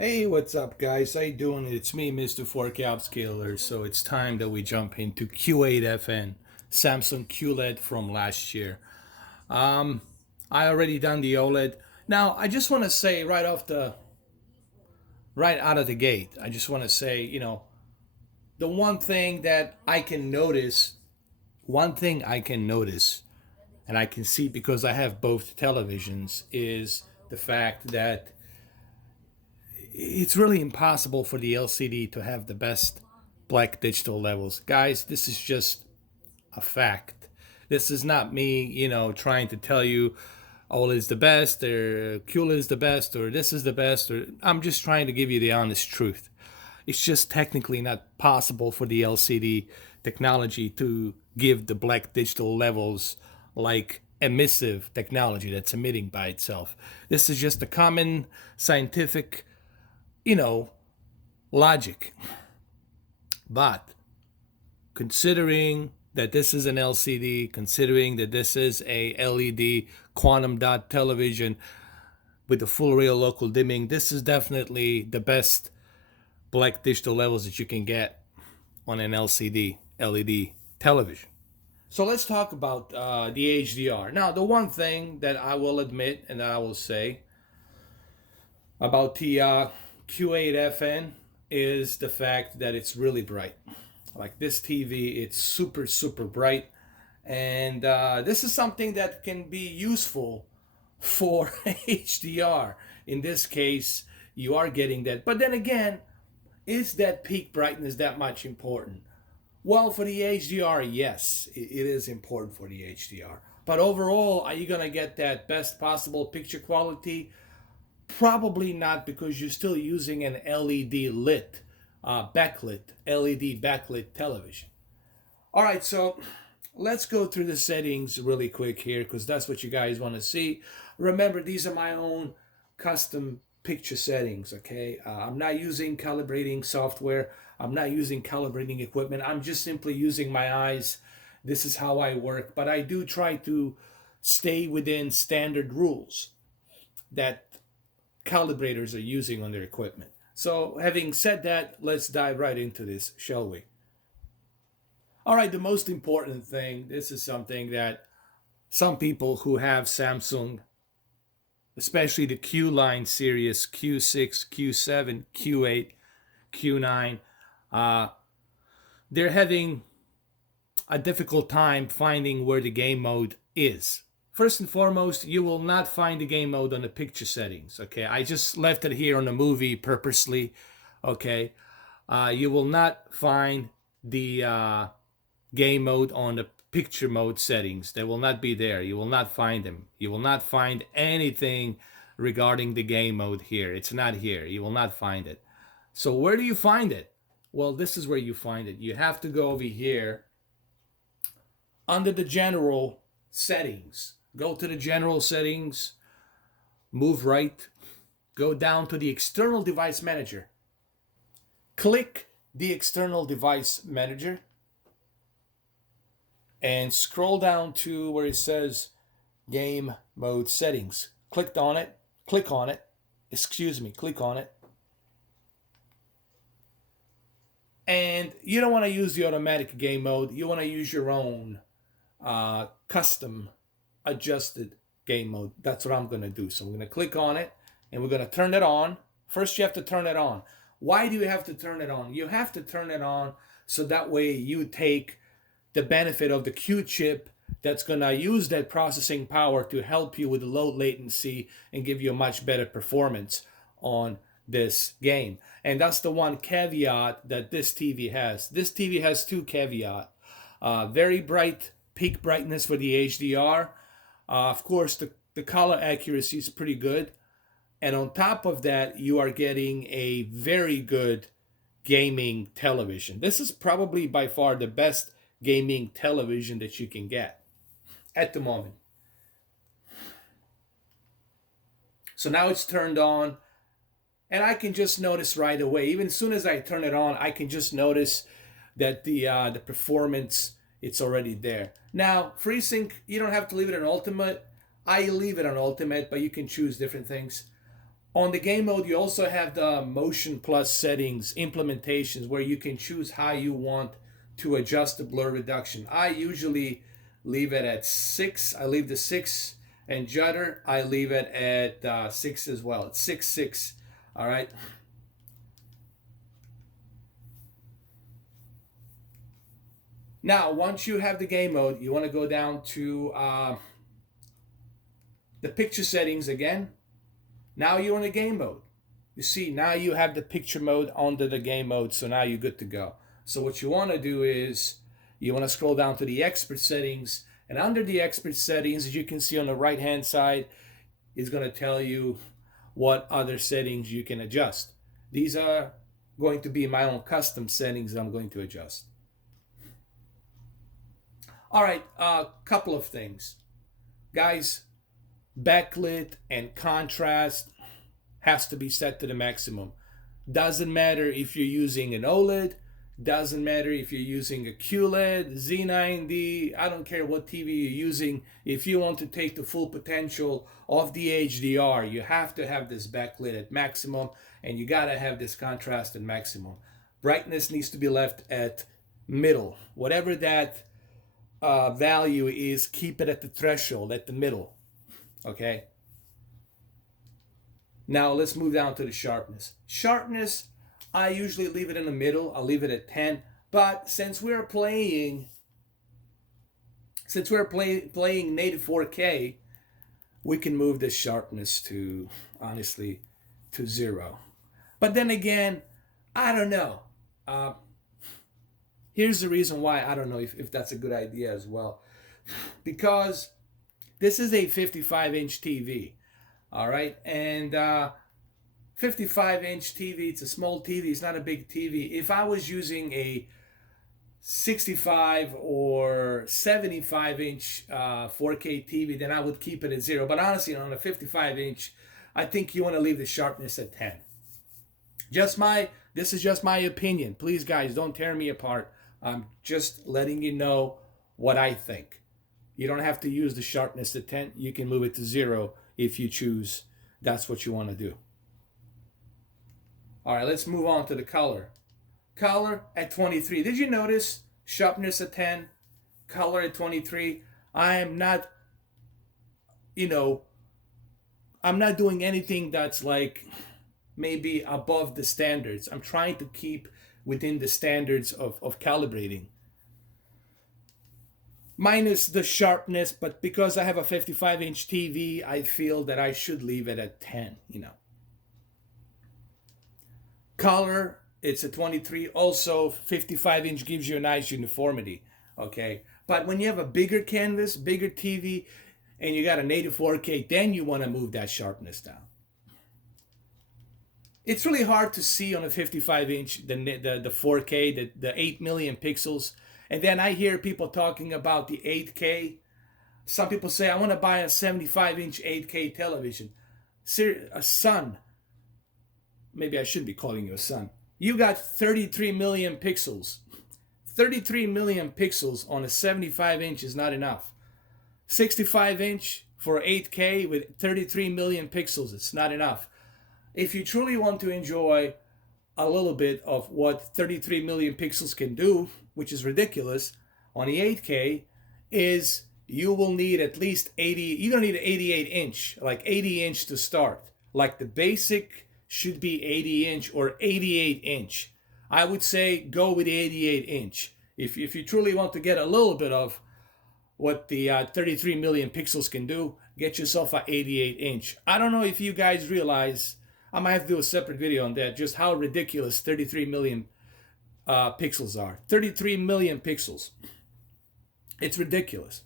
Hey, what's up, guys? How you doing? It's me, Mr. 4K Upscaler. So it's time that we jump into Q8FN Samsung Qled from last year. Um, I already done the OLED. Now, I just want to say right out of the gate, I just want to say, the one thing I can notice, and I can see because I have both televisions, is the fact that it's really impossible for the LCD to have the best black digital levels. Guys, this is just a fact. This is not me, trying to tell you OLED is the best or QLED is the best or this is the best, or I'm just trying to give you the honest truth. It's just technically not possible for the LCD technology to give the black digital levels like emissive technology that's emitting by itself. This is just a common scientific, you know, logic. But considering that this is an LCD, considering that this is a LED quantum dot television with the full real local dimming, this is definitely the best black digital levels that you can get on an LCD LED television. So let's talk about the HDR. Now, the one thing that I will admit and that I will say about the Q8FN is the fact that it's really bright. Like this TV, it's super, super bright. And this is something that can be useful for HDR. In this case, you are getting that. But then again, is that peak brightness that much important? Well, for the HDR, yes, it is important for the HDR. But overall, are you going to get that best possible picture quality? Probably not, because you're still using an LED lit, backlit, LED backlit television. All right, so let's go through the settings really quick here because that's what you guys want to see. Remember, these are my own custom picture settings, okay? I'm not using calibrating software. I'm not using calibrating equipment. I'm just simply using my eyes. This is how I work, but I do try to stay within standard rules that calibrators are using on their equipment. So, having said that, let's dive right into this, shall we? All right, the most important thing, this is something that some people who have Samsung, especially the Q line series, Q6, Q7, Q8, Q9, uh, they're having a difficult time finding where the game mode is. First and foremost, you will not find the game mode on the picture settings. Okay, I just left it here on the movie purposely. Okay, you will not find the game mode on the picture mode settings. They will not be there. You will not find them. You will not find anything regarding the game mode here. It's not here. You will not find it. So where do you find it? Well, this is where you find it. You have to go over here under the general settings. Go to the general settings, move right, go down to the external device manager. Click the external device manager and scroll down to where it says game mode settings. Click on it, click on it, and you don't want to use the automatic game mode. You want to use your own custom adjusted game mode. That's what I'm going to do. So I'm going to click on it and we're going to turn it on. First, you have to turn it on. Why do you have to turn it on? You have to turn it on so that way you take the benefit of the Q chip that's going to use that processing power to help you with low latency and give you a much better performance on this game. And that's the one caveat that this TV has. This TV has two caveats. Very bright peak brightness for the HDR. Of course, the color accuracy is pretty good. And on top of that, you are getting a very good gaming television. This is probably by far the best gaming television that you can get at the moment. So now it's turned on, and I can just notice right away, even as soon as I turn it on, I can just notice that the performance, it's already there. Now, FreeSync, you don't have to leave it on ultimate. I leave it on ultimate, but you can choose different things. On the game mode, you also have the Motion Plus settings implementations where you can choose how you want to adjust the blur reduction. I usually leave it at 6. I leave the 6, and judder, I leave it at 6 as well. It's 6, 6. All right. Now, once you have the game mode, you want to go down to the picture settings again. Now you're in the game mode. You see, now you have the picture mode under the game mode, so now you're good to go. So what you want to do is you want to scroll down to the expert settings, and under the expert settings, as you can see on the right hand side, it's going to tell you what other settings you can adjust. These are going to be my own custom settings that I'm going to adjust. All right, a couple of things. Guys, backlit and contrast has to be set to the maximum. Doesn't matter if you're using an OLED, doesn't matter if you're using a QLED, Z90, I don't care what TV you're using. If you want to take the full potential of the HDR, you have to have this backlit at maximum, and you gotta have this contrast at maximum. Brightness needs to be left at middle. Whatever that value is, keep it at the threshold, at the middle. Okay. Now let's move down to the sharpness. Sharpness, I usually leave it in the middle. I'll leave it at 10. But since we're playing native 4K, we can move the sharpness to, honestly, to 0. But then again, I don't know. Here's the reason why I don't know if that's a good idea as well. Because this is a 55-inch TV, all right? And 55-inch TV, it's a small TV, it's not a big TV. If I was using a 65 or 75-inch 4K TV, then I would keep it at 0. But honestly, on a 55-inch, I think you want to leave the sharpness at 10. This is just my opinion. Please, guys, don't tear me apart. I'm just letting you know what I think. You don't have to use the sharpness at 10. You can move it to 0 if you choose. That's what you want to do. All right, let's move on to the color. Color at 23. Did you notice sharpness at 10, color at 23? I am not, I'm not doing anything that's like maybe above the standards. I'm trying to keep within the standards of calibrating. Minus the sharpness, but because I have a 55-inch TV, I feel that I should leave it at 10, Color, it's a 23. Also, 55-inch gives you a nice uniformity, okay? But when you have a bigger canvas, bigger TV, and you got a native 4K, then you want to move that sharpness down. It's really hard to see on a 55-inch, the 4K, the 8 million pixels. And then I hear people talking about the 8K. Some people say, I want to buy a 75-inch 8K television. A son, maybe I shouldn't be calling you a son. You got 33 million pixels. 33 million pixels on a 75-inch is not enough. 65-inch for 8K with 33 million pixels, it's not enough. If you truly want to enjoy a little bit of what 33 million pixels can do, which is ridiculous, on the 8K, is you will need at least 80, you're gonna need an 88-inch, like 80-inch to start. Like the basic should be 80-inch or 88-inch. I would say go with 88-inch. If you truly want to get a little bit of what the 33 million pixels can do, get yourself an 88-inch. I don't know if you guys realize, I might have to do a separate video on that, just how ridiculous 33 million pixels are. 33 million pixels. It's ridiculous.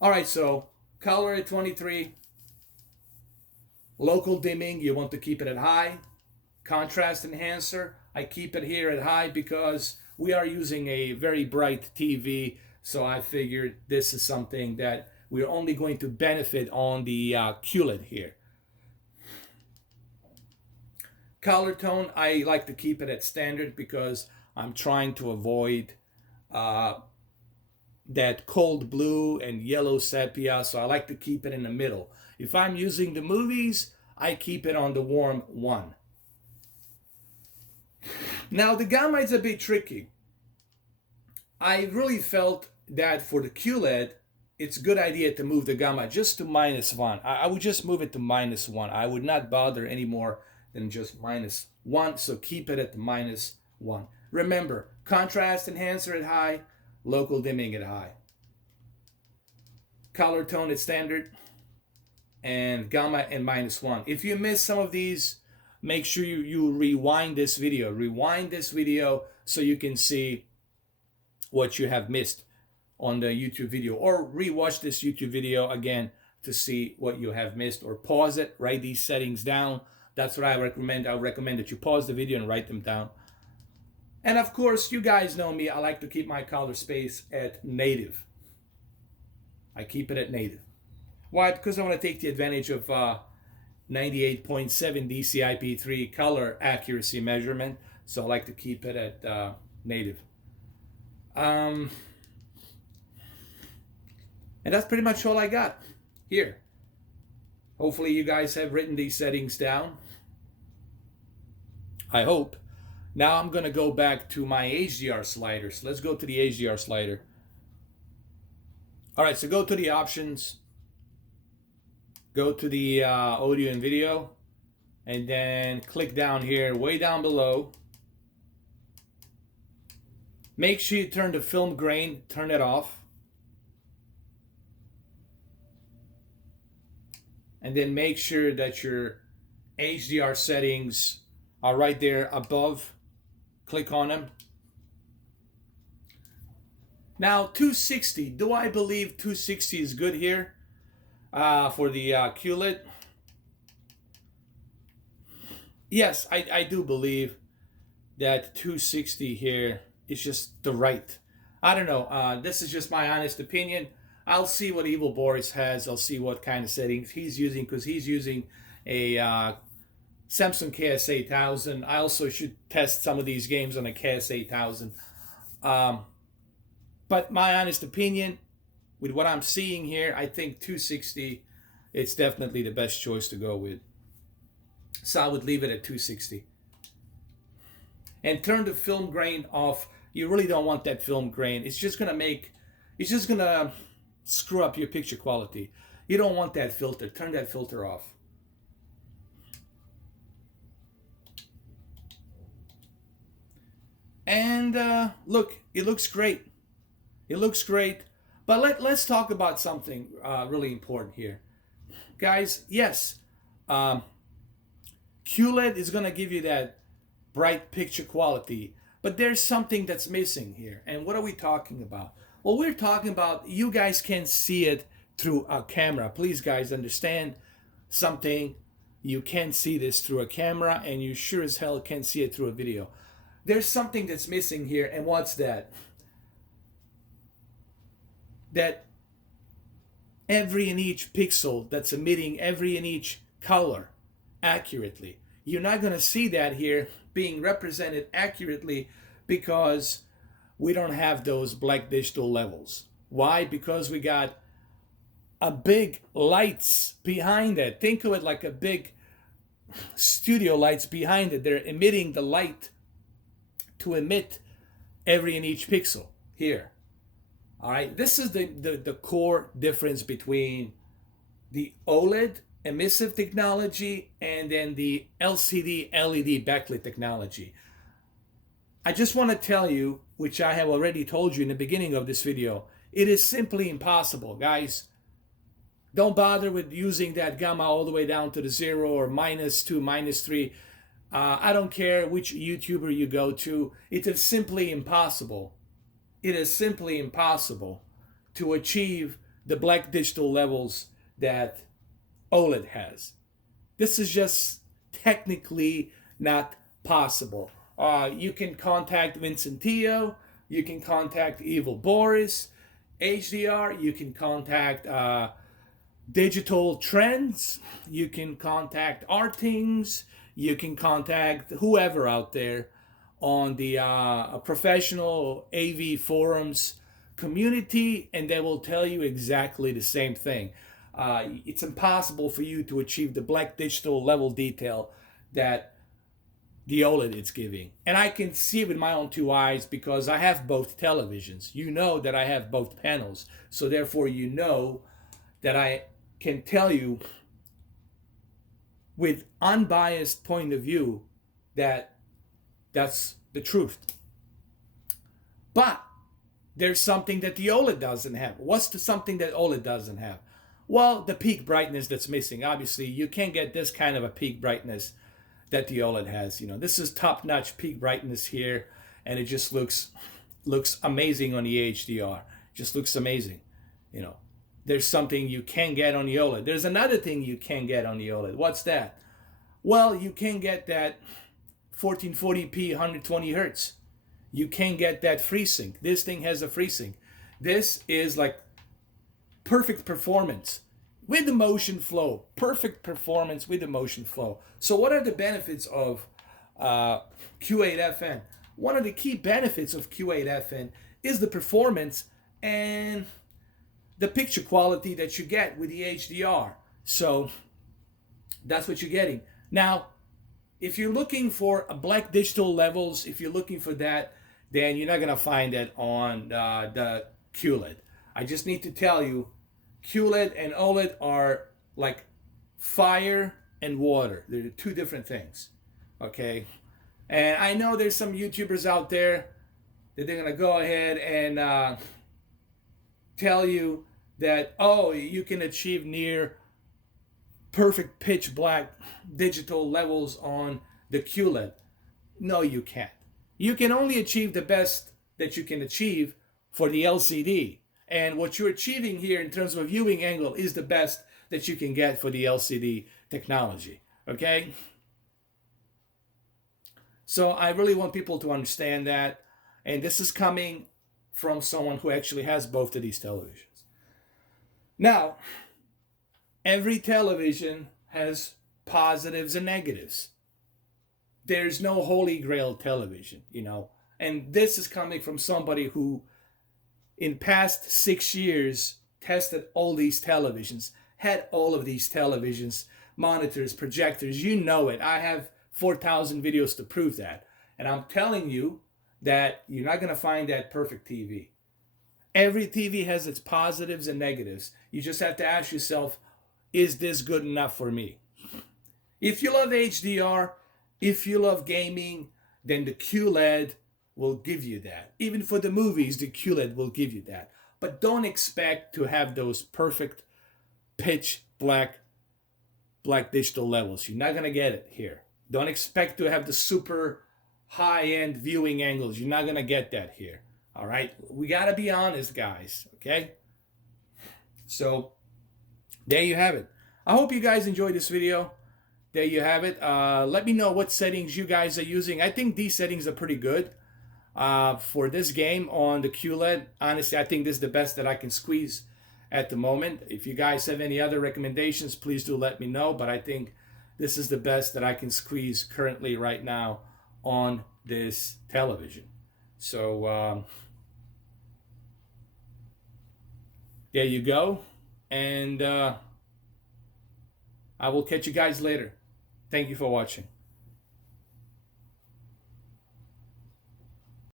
All right, so color at 23. Local dimming, you want to keep it at high. Contrast enhancer, I keep it here at high because we are using a very bright TV. So I figured this is something that we're only going to benefit on the QLED here. Color tone, I like to keep it at standard because I'm trying to avoid that cold blue and yellow sepia, so I like to keep it in the middle. If I'm using the movies, I keep it on the warm 1. Now the gamma is a bit tricky. I really felt that for the QLED, it's a good idea to move the gamma just to -1. I would just move it to -1. I would not bother any more than just -1, so keep it at the -1. Remember, contrast enhancer at high, local dimming at high. Color tone at standard, and gamma at -1. If you miss some of these, make sure you rewind this video. Rewind this video so you can see what you have missed on the YouTube video, or rewatch this YouTube video again to see what you have missed, or pause it, write these settings down. That's what I recommend. I recommend that you pause the video and write them down. And of course, you guys know me, I like to keep my color space at native. I keep it at native. Why? Because I want to take the advantage of 98.7 DCI-P3 color accuracy measurement, so I like to keep it at native. And that's pretty much all I got here. Hopefully you guys have written these settings down. I hope. Now I'm going to go back to my HDR sliders. Let's go to the HDR slider. All right, so go to the options. Go to the audio and video. And then click down here, way down below. Make sure you turn the film grain, turn it off. And then make sure that your HDR settings are right there above. Click on them. Now 260, do I believe 260 is good here for the QLED? Yes, I do believe that 260 here is just the right. I don't know, this is just my honest opinion. I'll see what Evil Boris has. I'll see what kind of settings he's using, because he's using a Samsung KS8000. I also should test some of these games on a KS8000. But my honest opinion, with what I'm seeing here, I think 260, it's definitely the best choice to go with. So I would leave it at 260. And turn the film grain off. You really don't want that film grain. It's just gonna screw up your picture quality. You don't want that filter. Turn that filter off. And look, it looks great. It looks great. But let's talk about something really important here. Guys, yes, QLED is going to give you that bright picture quality. But there's something that's missing here. And what are we talking about? Well, we're talking about, you guys can see it through a camera. Please, guys, understand something. You can see this through a camera, and you sure as hell can see it through a video. There's something that's missing here, and what's that? That every and each pixel that's emitting every and each color accurately. You're not going to see that here being represented accurately because we don't have those black digital levels. Why? Because we got a big lights behind it. Think of it like a big studio lights behind it. They're emitting the light to emit every and each pixel here. All right, this is the core difference between the OLED emissive technology and then the LCD LED backlit technology. I just want to tell you, which I have already told you in the beginning of this video, it is simply impossible, guys. Don't bother with using that gamma all the way down to the 0 or -2, -3. I don't care which YouTuber you go to. It is simply impossible. It is simply impossible to achieve the black digital levels that OLED has. This is just technically not possible. You can contact Vincentio, you can contact Evil Boris, HDR, you can contact Digital Trends, you can contact Artings, you can contact whoever out there on the professional AV forums community, and they will tell you exactly the same thing. It's impossible for you to achieve the black digital level detail that the OLED is giving. And I can see it with my own two eyes because I have both televisions. You know that I have both panels. So therefore you know that I can tell you with unbiased point of view that that's the truth. But there's something that the OLED doesn't have. What's the something that OLED doesn't have? Well, the peak brightness that's missing. Obviously, you can't get this kind of a peak brightness that the OLED has. You know, this is top-notch peak brightness here, and it just looks amazing on the HDR. Just looks amazing. You know, there's something you can't get on the OLED. There's another thing you can't get on the OLED. What's that? Well, you can get that 1440p 120 hertz. You can't get that FreeSync. This thing has a FreeSync. This is like perfect performance with the motion flow. Perfect performance with the motion flow. So what are the benefits of Q8FN? One of the key benefits of Q8FN is the performance and the picture quality that you get with the HDR. So that's what you're getting. Now, if you're looking for a black digital levels, if you're looking for that, then you're not going to find that on the QLED. I just need to tell you, QLED and OLED are like fire and water. They're two different things, okay? And I know there's some YouTubers out there that they're going to go ahead and tell you that, oh, you can achieve near perfect pitch black digital levels on the QLED. No, you can't. You can only achieve the best that you can achieve for the LCD. And what you're achieving here in terms of viewing angle is the best that you can get for the LCD technology. Okay? So I really want people to understand that. And this is coming from someone who actually has both of these televisions. Now, every television has positives and negatives. There's no holy grail television, you know. And this is coming from somebody who, in past 6 years, tested all these televisions, had all of these televisions, monitors, projectors, you know it. I have 4,000 videos to prove that. And I'm telling you that you're not going to find that perfect TV. Every TV has its positives and negatives. You just have to ask yourself, is this good enough for me? If you love HDR, if you love gaming, then the QLED will give you that. Even for the movies, the QLED will give you that. But don't expect to have those perfect pitch black digital levels. You're not going to get it here. Don't expect to have the super high-end viewing angles. You're not going to get that here. All right? We got to be honest, guys. Okay? So, there you have it. I hope you guys enjoyed this video. There you have it. Let me know what settings you guys are using. I think these settings are pretty good for this game on the QLED. Honestly, I think this is the best that I can squeeze at the moment. If you guys have any other recommendations, please do let me know. But I think this is the best that I can squeeze currently right now on this television. So there you go. And I will catch you guys later. Thank you for watching.